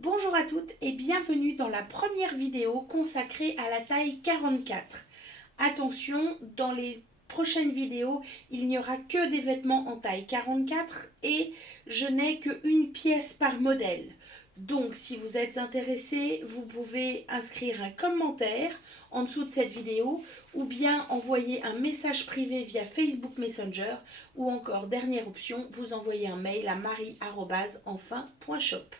Bonjour à toutes et bienvenue dans la première vidéo consacrée à la taille 44. Attention, dans les prochaines vidéos, il n'y aura que des vêtements en taille 44 et je n'ai qu'une pièce par modèle. Donc si vous êtes intéressé, vous pouvez inscrire un commentaire en dessous de cette vidéo ou bien envoyer un message privé via Facebook Messenger ou encore, dernière option, vous envoyez un mail à marie@enfin.shop.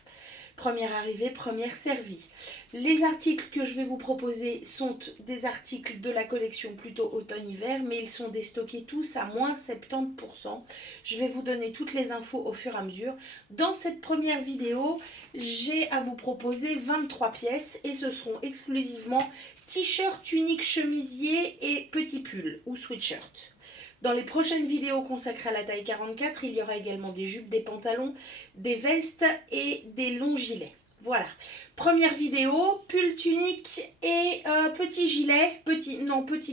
Première arrivée, première servie. Les articles que je vais vous proposer sont des articles de la collection plutôt automne-hiver, mais ils sont déstockés tous à moins 70%. Je vais vous donner toutes les infos au fur et à mesure. Dans cette première vidéo, j'ai à vous proposer 23 pièces et ce seront exclusivement t-shirt, tunique, chemisier et petit pull ou sweatshirt. Dans les prochaines vidéos consacrées à la taille 44, il y aura également des jupes, des pantalons, des vestes et des longs gilets. Voilà. Première vidéo, pull, tunique et petit gilet, petit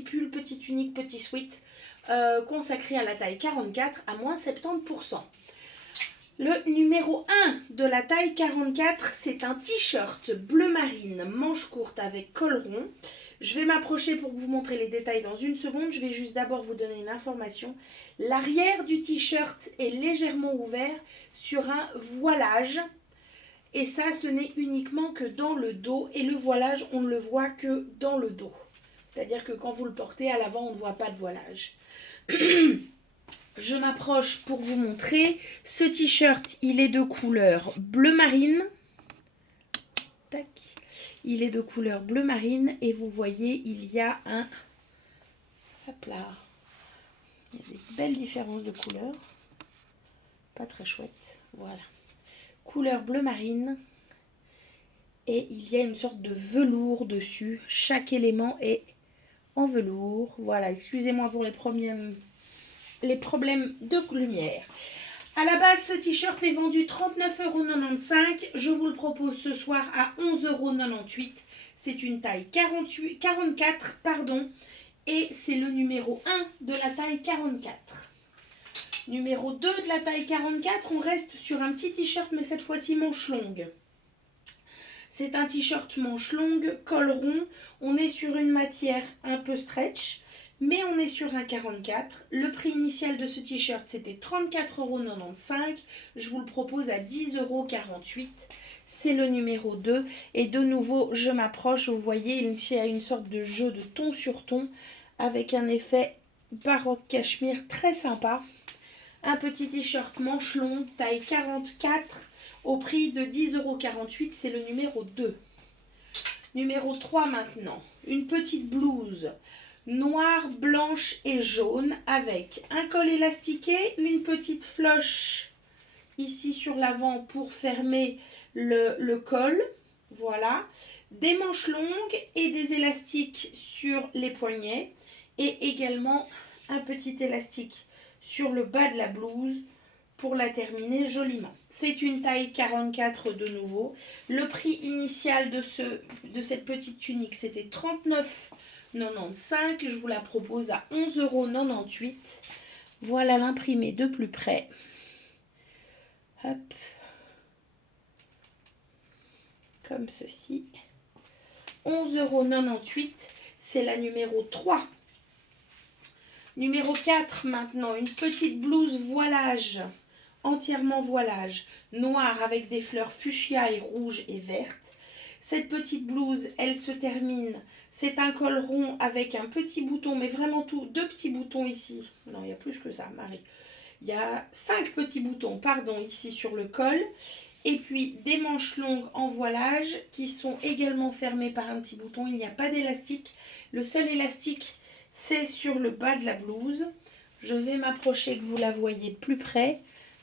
pull, petit tunique, petit sweat, consacré à la taille 44 à moins 70%. Le numéro 1 de la taille 44, c'est un t-shirt bleu marine, manche courte avec col rond. Je vais m'approcher pour vous montrer les détails dans une seconde. Je vais juste d'abord vous donner une information. L'arrière du t-shirt est légèrement ouvert sur un voilage. Et ça, ce n'est uniquement que dans le dos. Et le voilage, on ne le voit que dans le dos. C'est-à-dire que quand vous le portez à l'avant, on ne voit pas de voilage. Je m'approche pour vous montrer. Ce t-shirt, il est de couleur bleu marine. Tac. Il est de couleur bleu marine et vous voyez, il y a un... Hop là. Il y a des belles différences de couleurs. Pas très chouette. Voilà. Couleur bleu marine. Et il y a une sorte de velours dessus. Chaque élément est en velours. Voilà, excusez-moi pour les problèmes de lumière. À la base, ce t-shirt est vendu 39,95 €. Je vous le propose ce soir à 11,98 €. C'est une taille 44, pardon. Et c'est le numéro 1 de la taille 44. Numéro 2 de la taille 44, on reste sur un petit t-shirt, mais cette fois-ci manche longue. C'est un t-shirt manche longue, col rond. On est sur une matière un peu stretch, mais on est sur un 44. Le prix initial de ce t-shirt, c'était 34,95 €. Je vous le propose à 10,48 €. C'est le numéro 2. Et de nouveau, je m'approche. Vous voyez, il y a une sorte de jeu de ton sur ton avec un effet baroque cachemire très sympa. Un petit t-shirt manche longue, taille 44, au prix de 10,48 €. C'est le numéro 2. Numéro 3 maintenant. Une petite blouse noire, blanche et jaune avec un col élastiqué, une petite floche ici sur l'avant pour fermer le col. Voilà. Des manches longues et des élastiques sur les poignets et également un petit élastique sur le bas de la blouse pour la terminer joliment. C'est une taille 44 de nouveau. Le prix initial de cette petite tunique, c'était 39,95 €. Je vous la propose à 11,98 €. Voilà l'imprimé de plus près. Hop. Comme ceci. 11,98 €. C'est la numéro 3. Numéro 4 maintenant, une petite blouse voilage, entièrement voilage, noire avec des fleurs fuchsia et rouges et vertes. Cette petite blouse, elle se termine, c'est un col rond avec un petit bouton, mais vraiment deux petits boutons ici. Non, il y a plus que ça, Marie. Il y a 5 petits boutons, pardon, ici sur le col. Et puis des manches longues en voilage qui sont également fermées par un petit bouton. Il n'y a pas d'élastique. Le seul élastique, c'est sur le bas de la blouse. Je vais m'approcher que vous la voyez de plus près.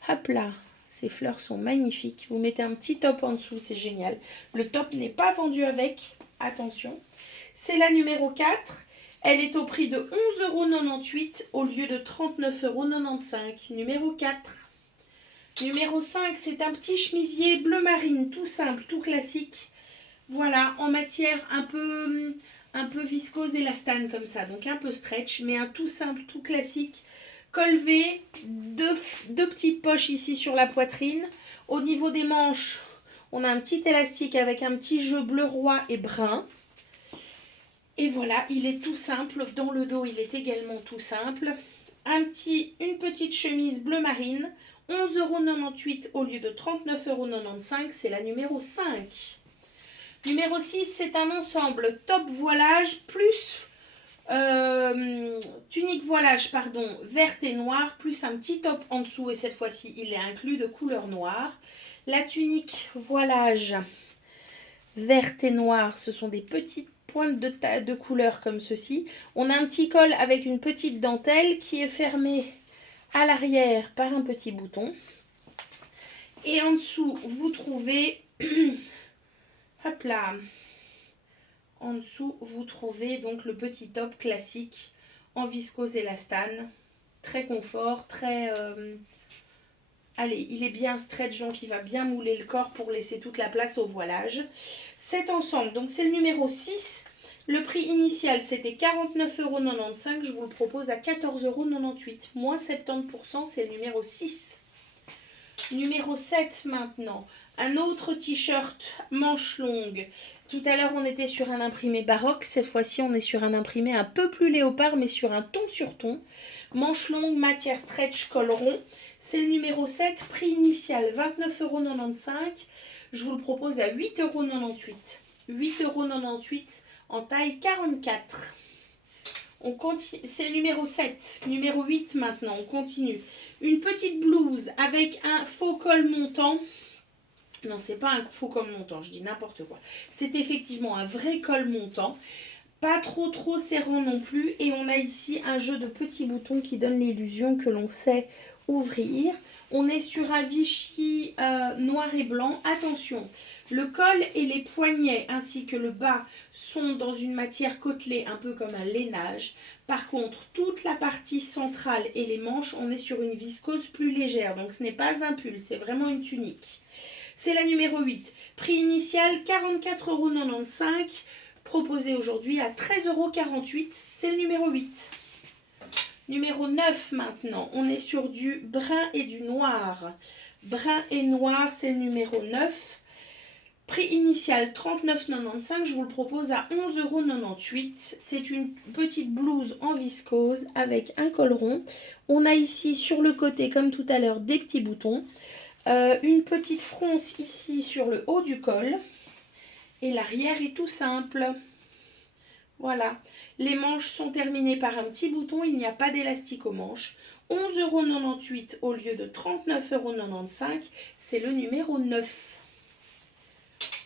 Hop là, ces fleurs sont magnifiques. Vous mettez un petit top en dessous, c'est génial. Le top n'est pas vendu avec, attention. C'est la numéro 4. Elle est au prix de 11,98 € au lieu de 39,95 €. Numéro 4. Numéro 5, c'est un petit chemisier bleu marine, tout simple, tout classique. Voilà, en matière un peu viscose élastane comme ça, donc un peu stretch, mais un tout simple, tout classique. Col V, deux petites poches ici sur la poitrine. Au niveau des manches, On a un petit élastique avec un petit jeu bleu roi et brun. Et voilà, il est tout simple. Dans le dos, il est également tout simple. Une petite chemise bleu marine. 11,98 € au lieu de 39,95 €. C'est la numéro 5. Numéro 6, c'est un ensemble top voilage plus tunique voilage, pardon, verte et noire, plus un petit top en dessous. Et cette fois-ci, il est inclus de couleur noire. La tunique voilage verte et noire, ce sont des petites pointes de couleur comme ceci. On a un petit col avec une petite dentelle qui est fermée à l'arrière par un petit bouton. Et en dessous, vous trouvez... hop là. En dessous, vous trouvez donc le petit top classique en viscose élastane. Très confort, très... Allez, il est bien stretch, donc il va bien mouler le corps pour laisser toute la place au voilage. Cet ensemble, donc c'est le numéro 6. Le prix initial, c'était 49,95 €. Je vous le propose à 14,98 €. Moins 70%, c'est le numéro 6. Numéro 7 maintenant. Un autre t-shirt manche longue. Tout à l'heure, on était sur un imprimé baroque. Cette fois-ci, on est sur un imprimé un peu plus léopard, mais sur un ton sur ton. Manche longue, matière stretch, col rond. C'est le numéro 7. Prix initial, 29,95 €. Je vous le propose à 8,98 €. 8,98 € en taille 44. On continue, c'est le numéro 7. Numéro 8 maintenant, on continue. Une petite blouse avec un faux col montant. Non, c'est pas un faux col montant, je dis n'importe quoi. C'est effectivement un vrai col montant. Pas trop serrant non plus. Et on a ici un jeu de petits boutons qui donne l'illusion que l'on sait ouvrir. On est sur un Vichy noir et blanc. Attention, le col et les poignets ainsi que le bas sont dans une matière côtelée un peu comme un lainage. Par contre, toute la partie centrale et les manches, on est sur une viscose plus légère. Donc ce n'est pas un pull, c'est vraiment une tunique. C'est la numéro 8. Prix initial 44,95 €. Proposé aujourd'hui à 13,48 €. C'est le numéro 8. Numéro 9 maintenant. On est sur du brun et du noir. Brun et noir, c'est le numéro 9. Prix initial 39,95 €. Je vous le propose à 11,98 €. C'est une petite blouse en viscose avec un col rond. On a ici sur le côté, comme tout à l'heure, des petits boutons. Une petite fronce ici sur le haut du col. Et l'arrière est tout simple. Voilà. Les manches sont terminées par un petit bouton. Il n'y a pas d'élastique aux manches. 11,98 € au lieu de 39,95 €. C'est le numéro 9.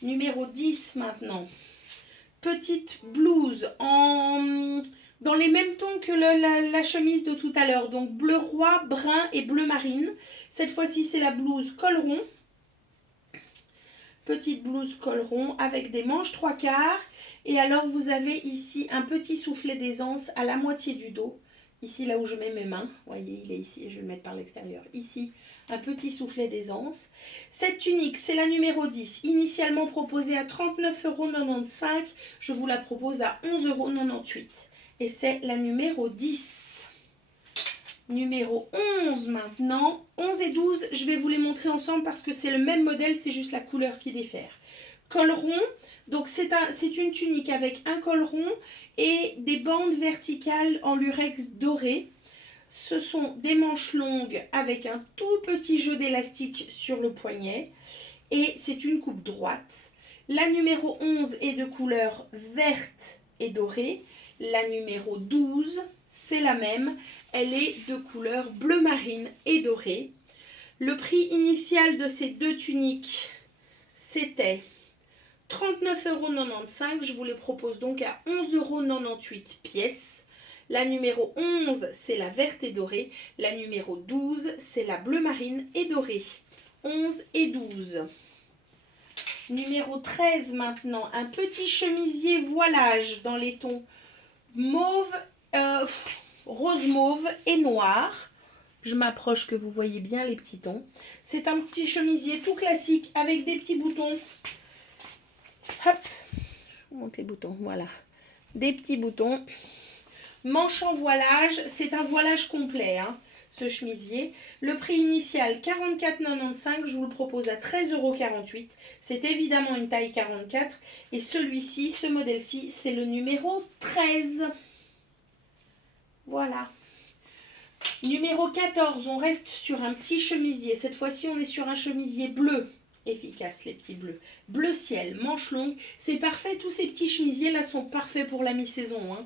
Numéro 10 maintenant. Petite blouse dans les mêmes tons que la chemise de tout à l'heure. Donc bleu roi, brun et bleu marine. Cette fois-ci, c'est la blouse col rond. Petite blouse col rond avec des manches 3/4. Et alors, vous avez ici un petit soufflet d'aisance à la moitié du dos. Ici, là où je mets mes mains. Vous voyez, il est ici. Je vais le mettre par l'extérieur. Ici, un petit soufflet d'aisance. Cette tunique, c'est la numéro 10. Initialement proposée à 39,95 €. Je vous la propose à 11,98 €. Et c'est la numéro 10. Numéro 11 maintenant. 11 et 12, je vais vous les montrer ensemble parce que c'est le même modèle, c'est juste la couleur qui diffère. Col rond, donc c'est une tunique avec un col rond et des bandes verticales en lurex doré. Ce sont des manches longues avec un tout petit jeu d'élastique sur le poignet et c'est une coupe droite. La numéro 11 est de couleur verte et dorée. La numéro 12, c'est la même. Elle est de couleur bleu marine et dorée. Le prix initial de ces deux tuniques, c'était 39,95 €. Je vous les propose donc à 11,98 € pièce. La numéro 11, c'est la verte et dorée. La numéro 12, c'est la bleu marine et dorée. 11 et 12. Numéro 13 maintenant, un petit chemisier voilage dans les tons mauve, rose mauve et noir. Je m'approche que vous voyez bien les petits tons. C'est un petit chemisier tout classique avec des petits boutons. Hop, je monte les boutons, voilà. Des petits boutons. Manche en voilage, c'est un voilage complet. Hein. ce chemisier. Le prix initial 44,95, je vous le propose à 13,48 €. C'est évidemment une taille 44. Et celui-ci, ce modèle-ci, c'est le numéro 13. Voilà. Numéro 14, on reste sur un petit chemisier. Cette fois-ci, on est sur un chemisier bleu. Efficace, les petits bleus. Bleu ciel, manche longue. C'est parfait, tous ces petits chemisiers là sont parfaits pour la mi-saison. Hein.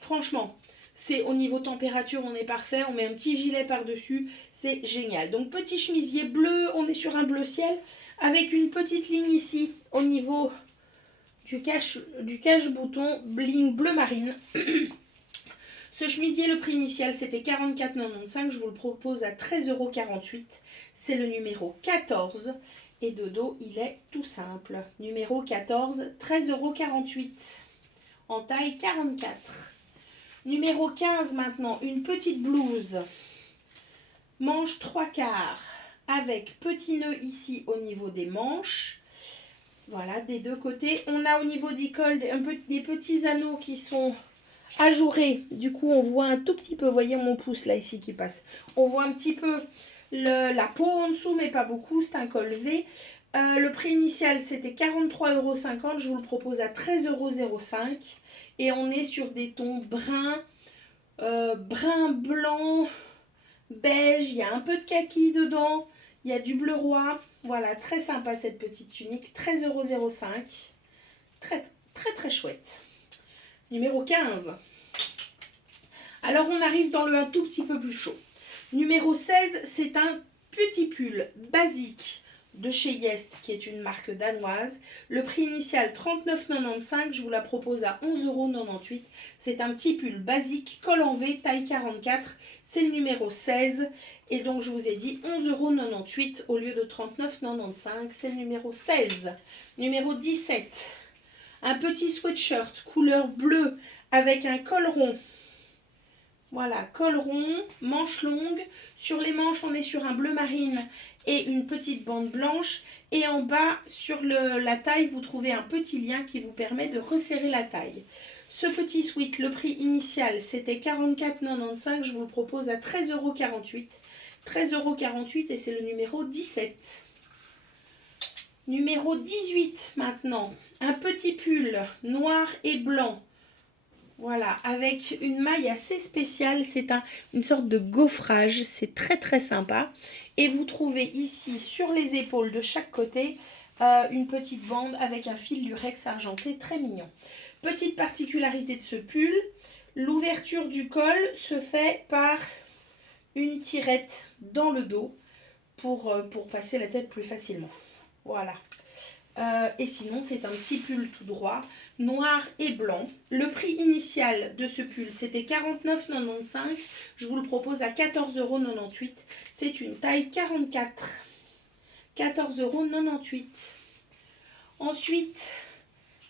Franchement, c'est au niveau température, on est parfait. On met un petit gilet par-dessus, c'est génial. Donc petit chemisier bleu, on est sur un bleu ciel avec une petite ligne ici au niveau du cache-bouton, ligne bleu marine. Ce chemisier, le prix initial, c'était 44,95. Je vous le propose à 13,48 €. C'est le numéro 14. Et de dos, il est tout simple. Numéro 14, 13,48 € en taille 44. Numéro 15 maintenant, une petite blouse. Manche 3/4 avec petit nœud ici au niveau des manches. Voilà, des deux côtés. On a au niveau des cols des petits anneaux qui sont ajourés. Du coup, on voit un tout petit peu, vous voyez mon pouce là ici qui passe. On voit un petit peu la peau en dessous, mais pas beaucoup, c'est un col V. Le prix initial, c'était 43,50 €. Je vous le propose à 13,05 €. Et on est sur des tons brun, blanc, beige. Il y a un peu de kaki dedans. Il y a du bleu roi. Voilà, très sympa cette petite tunique. 13,05 €. Très, très, très chouette. Numéro 15. Alors, on arrive dans le un tout petit peu plus chaud. Numéro 16, c'est un petit pull basique de chez Yest, qui est une marque danoise. Le prix initial 39,95, je vous la propose à 11,98 €. C'est un petit pull basique, col en V, taille 44. C'est le numéro 16. Et donc, je vous ai dit 11,98 € au lieu de 39,95. C'est le numéro 16. Numéro 17, un petit sweatshirt couleur bleue avec un col rond. Voilà, col rond, manche longue. Sur les manches, on est sur un bleu marine et une petite bande blanche. Et en bas, sur la taille, vous trouvez un petit lien qui vous permet de resserrer la taille. Ce petit sweat, le prix initial, c'était 44,95 €. Je vous le propose à 13,48 €. 13,48 € et c'est le numéro 17. Numéro 18 maintenant. Un petit pull noir et blanc. Voilà, avec une maille assez spéciale, c'est une sorte de gaufrage, c'est très très sympa. Et vous trouvez ici sur les épaules de chaque côté une petite bande avec un fil lurex argenté très mignon. Petite particularité de ce pull, l'ouverture du col se fait par une tirette dans le dos pour passer la tête plus facilement. Voilà. Et sinon, c'est un petit pull tout droit, noir et blanc. Le prix initial de ce pull, c'était 49,95 €. Je vous le propose à 14,98 €. C'est une taille 44. 14,98 €. Ensuite,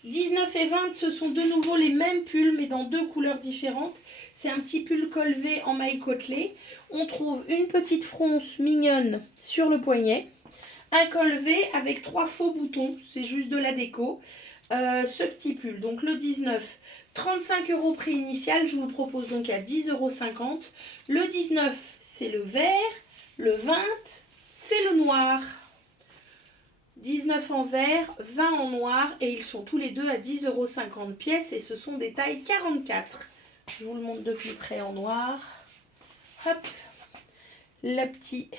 19 et 20, ce sont de nouveau les mêmes pulls, mais dans deux couleurs différentes. C'est un petit pull col V en maille côtelée. On trouve une petite fronce mignonne sur le poignet. Un col V avec 3 faux boutons, c'est juste de la déco. Ce petit pull, donc le 19, 35 € prix initial, je vous le propose donc à 10,50 €. Le 19, c'est le vert, le 20, c'est le noir. 19 en vert, 20 en noir et ils sont tous les deux à 10,50 € pièce et ce sont des tailles 44. Je vous le montre de plus près en noir. Hop, la petite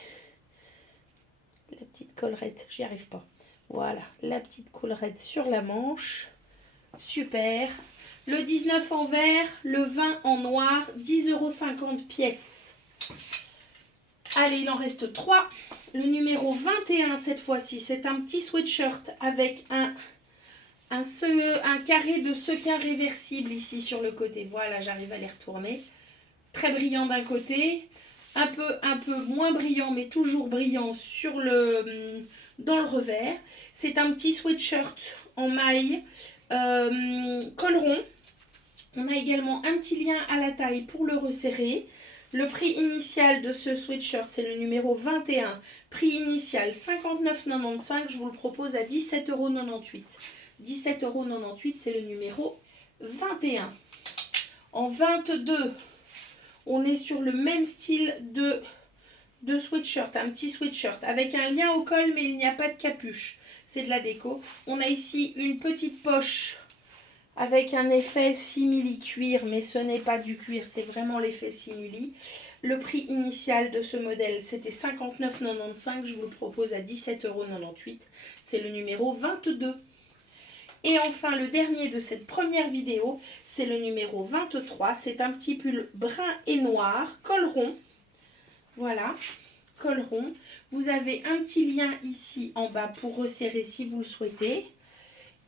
collerette, j'y arrive pas. Voilà, la petite collerette sur la manche. Super. Le 19 en vert, le 20 en noir, 10,50 € pièce. Allez, il en reste 3. Le numéro 21 cette fois-ci, c'est un petit sweatshirt avec un carré de sequin réversible ici sur le côté. Voilà, j'arrive à les retourner. Très brillant d'un côté, un peu moins brillant, mais toujours brillant dans le revers. C'est un petit sweatshirt en maille, col rond. On a également un petit lien à la taille pour le resserrer. Le prix initial de ce sweatshirt, c'est le numéro 21. Prix initial 59,95 €. Je vous le propose à 17,98 €. 17,98 €, c'est le numéro 21. En 22, on est sur le même style de de sweatshirt, un petit sweatshirt avec un lien au col, mais il n'y a pas de capuche. C'est de la déco. On a ici une petite poche avec un effet simili-cuir, mais ce n'est pas du cuir, c'est vraiment l'effet simili. Le prix initial de ce modèle, c'était 59,95 €. Je vous le propose à 17,98 €. C'est le numéro 22. Et enfin, le dernier de cette première vidéo, c'est le numéro 23. C'est un petit pull brun et noir, col rond. Voilà, col rond. Vous avez un petit lien ici en bas pour resserrer si vous le souhaitez.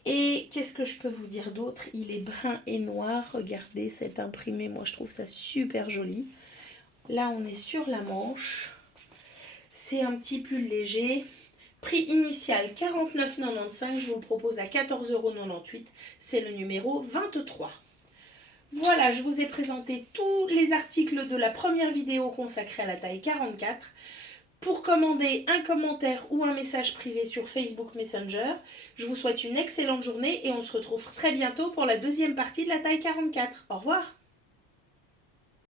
Et qu'est-ce que je peux vous dire d'autre? Il est brun et noir. Regardez, cet imprimé, moi je trouve ça super joli. Là, on est sur la manche. C'est un petit pull léger. Prix initial 49,95 €. Je vous le propose à 14,98 €. C'est le numéro 23. Voilà, je vous ai présenté tous les articles de la première vidéo consacrée à la taille 44. Pour commander un commentaire ou un message privé sur Facebook Messenger, je vous souhaite une excellente journée et on se retrouve très bientôt pour la deuxième partie de la taille 44. Au revoir!